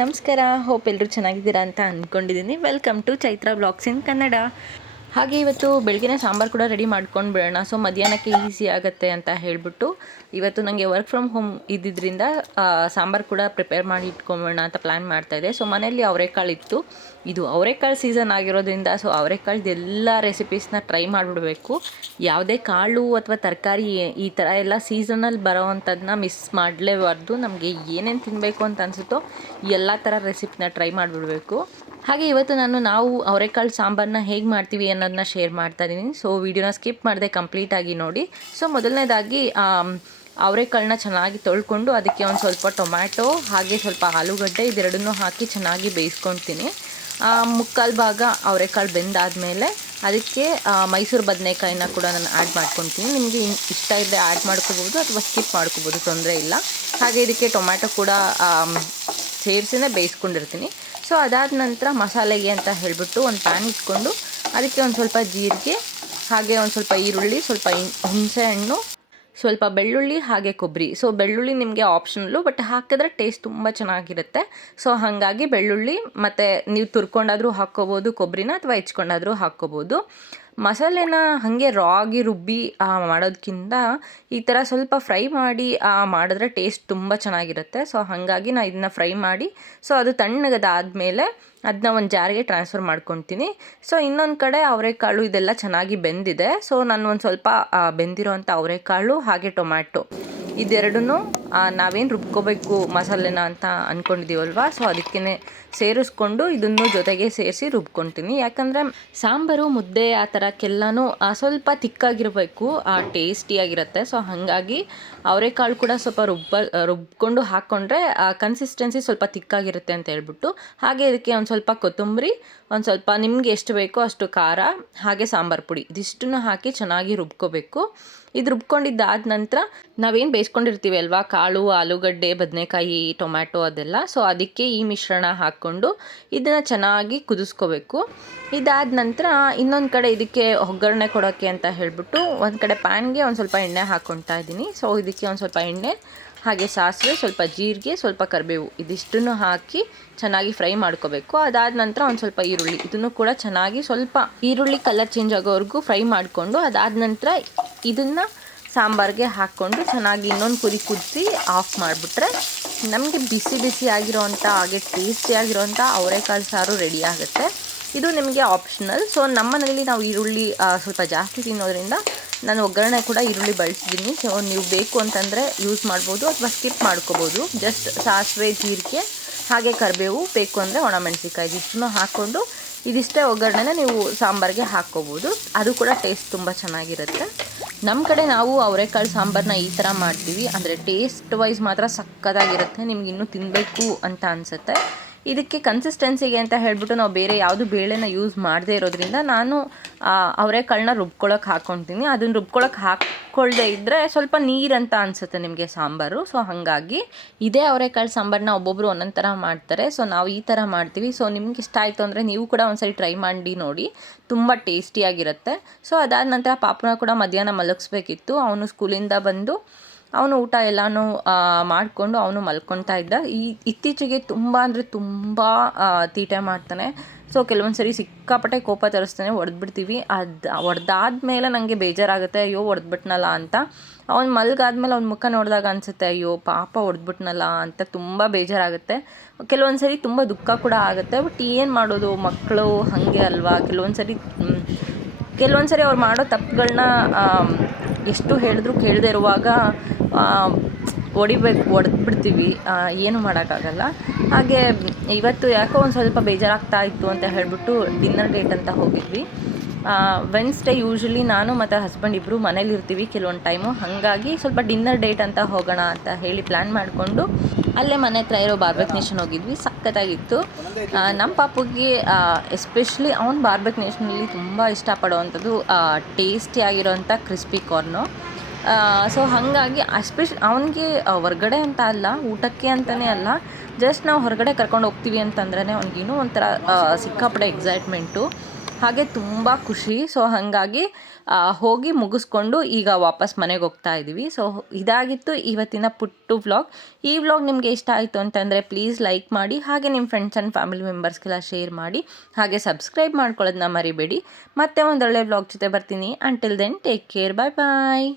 ನಮಸ್ಕಾರ. ಹೋಪ್ ಎಲ್ಲರೂ ಚೆನ್ನಾಗಿದ್ದೀರಾ ಅಂತ ಅಂದ್ಕೊಂಡಿದ್ದೀನಿ. Welcome to Chaitra blogs in Kannada. ಹಾಗೆ ಇವತ್ತು ಬೆಳಗಿನ ಸಾಂಬಾರು ಕೂಡ ರೆಡಿ ಮಾಡ್ಕೊಂಡು ಬಿಡೋಣ, ಸೊ ಮಧ್ಯಾಹ್ನಕ್ಕೆ ಈಸಿ ಆಗುತ್ತೆ ಅಂತ ಹೇಳಿಬಿಟ್ಟು ಇವತ್ತು ನನಗೆ ವರ್ಕ್ ಫ್ರಮ್ ಹೋಮ್ ಇದ್ದಿದ್ದರಿಂದ ಸಾಂಬಾರು ಕೂಡ ಪ್ರಿಪೇರ್ ಮಾಡಿ ಇಟ್ಕೊಂಬಿಡೋಣ ಅಂತ ಪ್ಲ್ಯಾನ್ ಮಾಡ್ತಾಯಿದ್ದೆ. ಸೊ ಮನೆಯಲ್ಲಿ ಅವರೆಕಾಳು ಇತ್ತು. ಇದು ಅವರೆಕಾಳು ಸೀಸನ್ ಆಗಿರೋದ್ರಿಂದ ಸೊ ಅವರೆಕಾಳ್ದು ಎಲ್ಲ ರೆಸಿಪೀಸ್ನ ಟ್ರೈ ಮಾಡಿಬಿಡಬೇಕು. ಯಾವುದೇ ಕಾಳು ಅಥವಾ ತರಕಾರಿ ಈ ಥರ ಎಲ್ಲ ಸೀಸನಲ್ಲಿ ಬರೋವಂಥದ್ದನ್ನ ಮಿಸ್ ಮಾಡಲೇಬಾರ್ದು. ನಮಗೆ ಏನೇನು ತಿನ್ನಬೇಕು ಅಂತ ಅನಿಸುತ್ತೋ ಎಲ್ಲ ಥರ ರೆಸಿಪಿನ ಟ್ರೈ ಮಾಡಿಬಿಡಬೇಕು. ಹಾಗೆ ಇವತ್ತು ನಾವು ಅವರೆಕಾಳು ಸಾಂಬಾರನ್ನ ಹೇಗೆ ಮಾಡ್ತೀವಿ ಅನ್ನೋದನ್ನ ಶೇರ್ ಮಾಡ್ತಾ ಇದ್ದೀನಿ. ಸೊ ವಿಡಿಯೋನ ಸ್ಕಿಪ್ ಮಾಡದೆ ಕಂಪ್ಲೀಟಾಗಿ ನೋಡಿ. ಸೊ ಮೊದಲನೇದಾಗಿ ಅವರೆಕಾಳನ್ನ ಚೆನ್ನಾಗಿ ತೊಳ್ಕೊಂಡು ಅದಕ್ಕೆ ಒಂದು ಸ್ವಲ್ಪ ಟೊಮ್ಯಾಟೊ ಹಾಗೆ ಸ್ವಲ್ಪ ಆಲೂಗಡ್ಡೆ ಇದೆರಡನ್ನೂ ಹಾಕಿ ಚೆನ್ನಾಗಿ ಬೇಯಿಸ್ಕೊಳ್ತೀನಿ. ಮುಕ್ಕಾಲು ಭಾಗ ಅವರೆಕಾಳು ಬೆಂದಾದಮೇಲೆ ಅದಕ್ಕೆ ಮೈಸೂರು ಬದನೆಕಾಯಿನ ಕೂಡ ನಾನು ಆ್ಯಡ್ ಮಾಡ್ಕೊತೀನಿ. ನಿಮಗೆ ಇಷ್ಟ ಇದ್ದರೆ ಆ್ಯಡ್ ಮಾಡ್ಕೋಬೋದು ಅಥವಾ ಸ್ಕಿಪ್ ಮಾಡ್ಕೋಬೋದು, ತೊಂದರೆ ಇಲ್ಲ. ಹಾಗೆ ಇದಕ್ಕೆ ಟೊಮ್ಯಾಟೊ ಕೂಡ ಸೇರಿಸಿನೇ ಬೇಯಿಸ್ಕೊಂಡಿರ್ತೀನಿ. ಸೊ ಅದಾದ ನಂತರ ಮಸಾಲೆಗೆ ಅಂತ ಹೇಳಿಬಿಟ್ಟು ಒಂದು ಪ್ಯಾನ್ ಇಟ್ಕೊಂಡು ಅದಕ್ಕೆ ಒಂದು ಸ್ವಲ್ಪ ಜೀರಿಗೆ ಹಾಗೆ ಒಂದು ಸ್ವಲ್ಪ ಈರುಳ್ಳಿ, ಸ್ವಲ್ಪ ಹುಣಸೆಹಣ್ಣು, ಸ್ವಲ್ಪ ಬೆಳ್ಳುಳ್ಳಿ ಹಾಗೆ ಕೊಬ್ಬರಿ. ಸೊ ಬೆಳ್ಳುಳ್ಳಿ ನಿಮಗೆ ಆಪ್ಷನಲ್ಲು, ಬಟ್ ಹಾಕಿದ್ರೆ ಟೇಸ್ಟ್ ತುಂಬ ಚೆನ್ನಾಗಿರುತ್ತೆ. ಸೊ ಹಾಗಾಗಿ ಬೆಳ್ಳುಳ್ಳಿ ಮತ್ತು ನೀವು ತುರ್ಕೊಂಡಾದರೂ ಹಾಕ್ಕೋಬೋದು ಕೊಬ್ಬರಿನ, ಅಥವಾ ಹೆಚ್ಕೊಂಡಾದರೂ ಹಾಕ್ಕೋಬೋದು. ಮಸಾಲೆನ ಹಾಗೆ ರಾ ಆಗಿ ರುಬ್ಬಿ ಮಾಡೋದಕ್ಕಿಂತ ಈ ಥರ ಸ್ವಲ್ಪ ಫ್ರೈ ಮಾಡಿ ಮಾಡಿದ್ರೆ ಟೇಸ್ಟ್ ತುಂಬ ಚೆನ್ನಾಗಿರುತ್ತೆ. ಸೊ ಹಾಗಾಗಿ ನಾನು ಇದನ್ನ ಫ್ರೈ ಮಾಡಿ ಸೊ ಅದು ತಣ್ಣಗದಾದಮೇಲೆ ಅದನ್ನ ಒಂದು ಜಾರಿಗೆ ಟ್ರಾನ್ಸ್ಫರ್ ಮಾಡ್ಕೊತೀನಿ. ಸೊ ಇನ್ನೊಂದು ಕಡೆ ಅವರೆಕಾಳು ಇದೆಲ್ಲ ಚೆನ್ನಾಗಿ ಬೆಂದಿದೆ. ಸೊ ನಾನು ಒಂದು ಸ್ವಲ್ಪ ಬೆಂದಿರೋವಂಥ ಅವರೆಕಾಳು ಹಾಗೆ ಟೊಮ್ಯಾಟೊ ಇದೆರಡನ್ನೂ ನಾವೇನು ರುಬ್ಕೋಬೇಕು ಮಸಾಲೆನ ಅಂತ ಅಂದ್ಕೊಂಡಿದ್ದೀವಲ್ವ, ಸೊ ಅದಕ್ಕೇ ಸೇರಿಸ್ಕೊಂಡು ಇದನ್ನು ಜೊತೆಗೆ ಸೇರಿಸಿ ರುಬ್ಕೊತೀನಿ. ಯಾಕಂದರೆ ಸಾಂಬಾರು ಮುದ್ದೆ ಆ ಥರಕ್ಕೆಲ್ಲನೂ ಸ್ವಲ್ಪ ತಿಕ್ಕಾಗಿರಬೇಕು, ಟೇಸ್ಟಿಯಾಗಿರುತ್ತೆ. ಸೊ ಹಾಗಾಗಿ ಅವರೆಕಾಳು ಕೂಡ ಸ್ವಲ್ಪ ರುಬ್ಕೊಂಡು ಹಾಕ್ಕೊಂಡ್ರೆ ಕನ್ಸಿಸ್ಟೆನ್ಸಿ ಸ್ವಲ್ಪ ತಿಕ್ಕಾಗಿರುತ್ತೆ ಅಂತ ಹೇಳ್ಬಿಟ್ಟು. ಹಾಗೆ ಇದಕ್ಕೆ ಒಂದು ಸ್ವಲ್ಪ ಕೊತ್ತಂಬರಿ, ಒಂದು ಸ್ವಲ್ಪ ನಿಮಗೆ ಎಷ್ಟು ಬೇಕೋ ಅಷ್ಟು ಖಾರ ಹಾಗೆ ಸಾಂಬಾರು ಪುಡಿ ಇದಿಷ್ಟನ್ನು ಹಾಕಿ ಚೆನ್ನಾಗಿ ರುಬ್ಕೋಬೇಕು. ಇದು ರುಬ್ಕೊಂಡಿದ್ದಾದ ನಂತರ ನಾವೇನು ಬೇಯಿಸ್ಕೊಂಡಿರ್ತೀವಿ ಅಲ್ವಾ, ಕಾಳು, ಆಲೂಗಡ್ಡೆ, ಬದನೆಕಾಯಿ, ಟೊಮ್ಯಾಟೊ ಅದೆಲ್ಲ, ಸೊ ಅದಕ್ಕೆ ಈ ಮಿಶ್ರಣ ಹಾಕ್ಕೊಂಡು ಇದನ್ನು ಚೆನ್ನಾಗಿ ಕುದಿಸ್ಕೋಬೇಕು. ಇದಾದ ನಂತರ ಇನ್ನೊಂದು ಕಡೆ ಇದಕ್ಕೆ ಒಗ್ಗರಣೆ ಕೊಡೋಕ್ಕೆ ಅಂತ ಹೇಳಿಬಿಟ್ಟು ಒಂದು ಕಡೆ ಪ್ಯಾನ್ಗೆ ಒಂದು ಸ್ವಲ್ಪ ಎಣ್ಣೆ ಹಾಕ್ಕೊಳ್ತಾ ಇದ್ದೀನಿ. ಸೊ ಇದಕ್ಕೆ ಒಂದು ಸ್ವಲ್ಪ ಎಣ್ಣೆ ಹಾಗೆ ಸಾಸಿವೆ, ಸ್ವಲ್ಪ ಜೀರಿಗೆ, ಸ್ವಲ್ಪ ಕರಿಬೇವು ಇದಿಷ್ಟನ್ನು ಹಾಕಿ ಚೆನ್ನಾಗಿ ಫ್ರೈ ಮಾಡ್ಕೋಬೇಕು. ಅದಾದ ನಂತರ ಒಂದು ಸ್ವಲ್ಪ ಈರುಳ್ಳಿ ಇದನ್ನು ಕೂಡ ಚೆನ್ನಾಗಿ ಸ್ವಲ್ಪ ಈರುಳ್ಳಿ ಕಲರ್ ಚೇಂಜ್ ಆಗೋವರೆಗೂ ಫ್ರೈ ಮಾಡಿಕೊಂಡು ಅದಾದ ನಂತರ ಇದನ್ನು ಸಾಂಬಾರಿಗೆ ಹಾಕ್ಕೊಂಡು ಚೆನ್ನಾಗಿ ಇನ್ನೊಂದು ಕುದಿಸಿ ಆಫ್ ಮಾಡಿಬಿಟ್ರೆ ನಮಗೆ ಬಿಸಿ ಬಿಸಿ ಆಗಿರೋವಂಥ ಹಾಗೆ ಟೇಸ್ಟಿಯಾಗಿರೋವಂಥ ಅವರೆಕಾಳು ಸಾರು ರೆಡಿ ಆಗುತ್ತೆ. ಇದು ನಿಮಗೆ ಆಪ್ಷನಲ್. ಸೊ ನಮ್ಮ ಮನೇಲಿ ನಾವು ಈರುಳ್ಳಿ ಸ್ವಲ್ಪ ಜಾಸ್ತಿ ತಿನ್ನೋದ್ರಿಂದ ನಾನು ಒಗ್ಗರಣೆ ಕೂಡ ಈರುಳ್ಳಿ ಬಳಸಿದ್ದೀನಿ. ಸೊ ನೀವು ಬೇಕು ಅಂತಂದರೆ ಯೂಸ್ ಮಾಡ್ಬೋದು ಅಥವಾ ಸ್ಕಿಪ್ ಮಾಡ್ಕೋಬೋದು. ಜಸ್ಟ್ ಸಾಸಿವೆ, ಜೀರಿಗೆ ಹಾಗೆ ಕರಿಬೇವು, ಬೇಕು ಅಂದರೆ ಒಣಮೆಣಸಿನ್ಕಾಯಿ ಇದಿಷ್ಟನ್ನು ಹಾಕ್ಕೊಂಡು ಇದಿಷ್ಟೇ ಒಗ್ಗರಣೆನ ನೀವು ಸಾಂಬಾರಿಗೆ ಹಾಕ್ಕೋಬೋದು. ಅದು ಕೂಡ ಟೇಸ್ಟ್ ತುಂಬ ಚೆನ್ನಾಗಿರುತ್ತೆ. ನಮ್ಮ ಕಡೆ ನಾವು ಅವರೆಕಾಳು ಸಾಂಬಾರನ್ನ ಈ ಥರ ಮಾಡ್ತೀವಿ. ಅಂದರೆ ಟೇಸ್ಟ್ ವೈಸ್ ಮಾತ್ರ ಸಕ್ಕತ್ತಾಗಿರುತ್ತೆ, ನಿಮ್ಗೆ ಇನ್ನೂ ತಿನ್ನಬೇಕು ಅಂತ ಅನಿಸುತ್ತೆ. ಇದಕ್ಕೆ ಕನ್ಸಿಸ್ಟೆನ್ಸಿಗೆ ಅಂತ ಹೇಳಿಬಿಟ್ಟು ನಾವು ಬೇರೆ ಯಾವುದು ಬೇಳೆನ ಯೂಸ್ ಮಾಡದೇ ಇರೋದ್ರಿಂದ ನಾನು ಅವರೆಕಾಳನ್ನ ರುಬ್ಕೊಳ್ಳೋಕೆ ಹಾಕ್ಕೊತೀನಿ. ಅದನ್ನು ರುಬ್ಕೊಳ್ಳೋಕೆ ಹಾಕ್ಕೊಳ್ಳದೆ ಇದ್ದರೆ ಸ್ವಲ್ಪ ನೀರಂತ ಅನಿಸುತ್ತೆ ನಿಮಗೆ ಸಾಂಬಾರು. ಸೊ ಹಾಗಾಗಿ ಇದೇ ಅವರೆಕಾಳು ಸಾಂಬಾರನ್ನ ಒಬ್ಬೊಬ್ಬರು ಒಂದೊಂದು ಥರ ಮಾಡ್ತಾರೆ. ಸೊ ನಾವು ಈ ಥರ ಮಾಡ್ತೀವಿ. ಸೊ ನಿಮ್ಗೆ ಇಷ್ಟ ಆಯಿತು ಅಂದರೆ ನೀವು ಕೂಡ ಒಂದ್ಸರಿ ಟ್ರೈ ಮಾಡಿ ನೋಡಿ, ತುಂಬ ಟೇಸ್ಟಿಯಾಗಿರುತ್ತೆ. ಸೊ ಅದಾದ ನಂತರ ಪಾಪನ ಕೂಡ ಮಧ್ಯಾಹ್ನ ಮಲಗಿಸ್ಬೇಕಿತ್ತು. ಅವನು ಸ್ಕೂಲಿಂದ ಬಂದು ಅವನು ಊಟ ಎಲ್ಲನೂ ಮಾಡಿಕೊಂಡು ಅವನು ಮಲ್ಕೊತಾ ಇದ್ದ. ಇತ್ತೀಚೆಗೆ ತುಂಬ ಅಂದರೆ ತುಂಬ ತೀಟೆ ಮಾಡ್ತಾನೆ. ಸೊ ಕೆಲವೊಂದು ಸರಿ ಸಿಕ್ಕಾಪಟ್ಟೆ ಕೋಪ ತರಿಸ್ತಾನೆ, ಹೊಡೆದ್ಬಿಡ್ತೀವಿ. ಹೊಡೆದಾದ್ಮೇಲೆ ನನಗೆ ಬೇಜಾರಾಗುತ್ತೆ, ಅಯ್ಯೋ ಹೊಡೆದ್ಬಿಟ್ನಲ್ಲ ಅಂತ. ಅವ್ನು ಮಲ್ಗಾದ್ಮೇಲೆ ಅವ್ನ ಮುಖ ನೋಡಿದಾಗ ಅನಿಸುತ್ತೆ, ಅಯ್ಯೋ ಪಾಪ ಹೊಡೆದ್ಬಿಟ್ನಲ್ಲ ಅಂತ ತುಂಬ ಬೇಜಾರಾಗುತ್ತೆ. ಕೆಲವೊಂದು ಸರಿ ತುಂಬ ದುಃಖ ಕೂಡ ಆಗುತ್ತೆ. ಬಟ್ ಏನು ಮಾಡೋದು, ಮಕ್ಕಳು ಹಾಗೆ ಅಲ್ವಾ. ಕೆಲವೊಂದು ಸರಿ ಅವ್ರು ಮಾಡೋ ತಪ್ಪುಗಳನ್ನ ಎಷ್ಟು ಹೇಳಿದ್ರು ಕೇಳದೇ ಇರುವಾಗ ಹೊಡೆದ್ಬಿಡ್ತೀವಿ, ಏನು ಮಾಡೋಕ್ಕಾಗಲ್ಲ. ಹಾಗೆ ಇವತ್ತು ಯಾಕೋ ಒಂದು ಸ್ವಲ್ಪ ಬೇಜಾರಾಗ್ತಾ ಇತ್ತು ಅಂತ ಹೇಳಿಬಿಟ್ಟು ಡಿನ್ನರ್ ಡೇಟ್ ಅಂತ ಹೋಗಿದ್ವಿ. ವೆನ್ಸ್ಡೇ ಯೂಶ್ವಲಿ ನಾನು ಮತ್ತು ಹಸ್ಬೆಂಡ್ ಇಬ್ಬರು ಮನೇಲಿರ್ತೀವಿ ಕೆಲವೊಂದು ಟೈಮು. ಹಾಗಾಗಿ ಸ್ವಲ್ಪ ಡಿನ್ನರ್ ಡೇಟ್ ಅಂತ ಹೋಗೋಣ ಅಂತ ಹೇಳಿ ಪ್ಲ್ಯಾನ್ ಮಾಡಿಕೊಂಡು ಅಲ್ಲೇ ಮನೆ ಹತ್ರ ಇರೋ ಬಾರ್ಬೆಕ್ ನೇಷನ್ ಹೋಗಿದ್ವಿ. ಸಖತ್ತಾಗಿತ್ತು. ನಮ್ಮ ಪಾಪುಗೆ ಎಸ್ಪೆಷಲಿ ಅವ್ನು ಬಾರ್ಬೆಕ್ ನೇಷನಲ್ಲಿ ತುಂಬ ಇಷ್ಟಪಡೋವಂಥದ್ದು ಟೇಸ್ಟಿಯಾಗಿರೋವಂಥ ಕ್ರಿಸ್ಪಿ ಕಾರ್ನು. ಸೊ ಹಾಗಾಗಿ ಅವನಿಗೆ ಹೊರ್ಗಡೆ ಅಂತ ಅಲ್ಲ, ಊಟಕ್ಕೆ ಅಂತಲೇ ಅಲ್ಲ, ಜಸ್ಟ್ ನಾವು ಹೊರಗಡೆ ಕರ್ಕೊಂಡು ಹೋಗ್ತೀವಿ ಅಂತಂದ್ರೆ ಅವ್ನಿಗೇನೋ ಒಂಥರ ಸಿಕ್ಕಾಪಟ್ಟೆ ಎಕ್ಸೈಟ್ಮೆಂಟು, ಹಾಗೆ ತುಂಬ ಖುಷಿ. ಸೊ ಹಾಗಾಗಿ ಹೋಗಿ ಮುಗಿಸ್ಕೊಂಡು ಈಗ ವಾಪಸ್ ಮನೆಗೆ ಹೋಗ್ತಾ ಇದ್ದೀವಿ. ಸೊ ಇದಾಗಿತ್ತು ಇವತ್ತಿನ ಪುಟ್ಟು ವ್ಲಾಗ್. ಈ ವ್ಲಾಗ್ ನಿಮಗೆ ಇಷ್ಟ ಆಯಿತು ಅಂತಂದರೆ ಪ್ಲೀಸ್ ಲೈಕ್ ಮಾಡಿ, ಹಾಗೆ ನಿಮ್ಮ ಫ್ರೆಂಡ್ಸ್ ಆ್ಯಂಡ್ ಫ್ಯಾಮಿಲಿ ಮೆಂಬರ್ಸ್ಗೆಲ್ಲ ಶೇರ್ ಮಾಡಿ, ಹಾಗೆ ಸಬ್ಸ್ಕ್ರೈಬ್ ಮಾಡ್ಕೊಳ್ಳೋದನ್ನ ಮರಿಬೇಡಿ. ಮತ್ತೆ ಒಂದೊಳ್ಳೆ ವ್ಲಾಗ್ ಜೊತೆ ಬರ್ತೀನಿ. ಅಂಟಿಲ್ ದೆನ್ ಟೇಕ್ ಕೇರ್, ಬಾಯ್ ಬಾಯ್.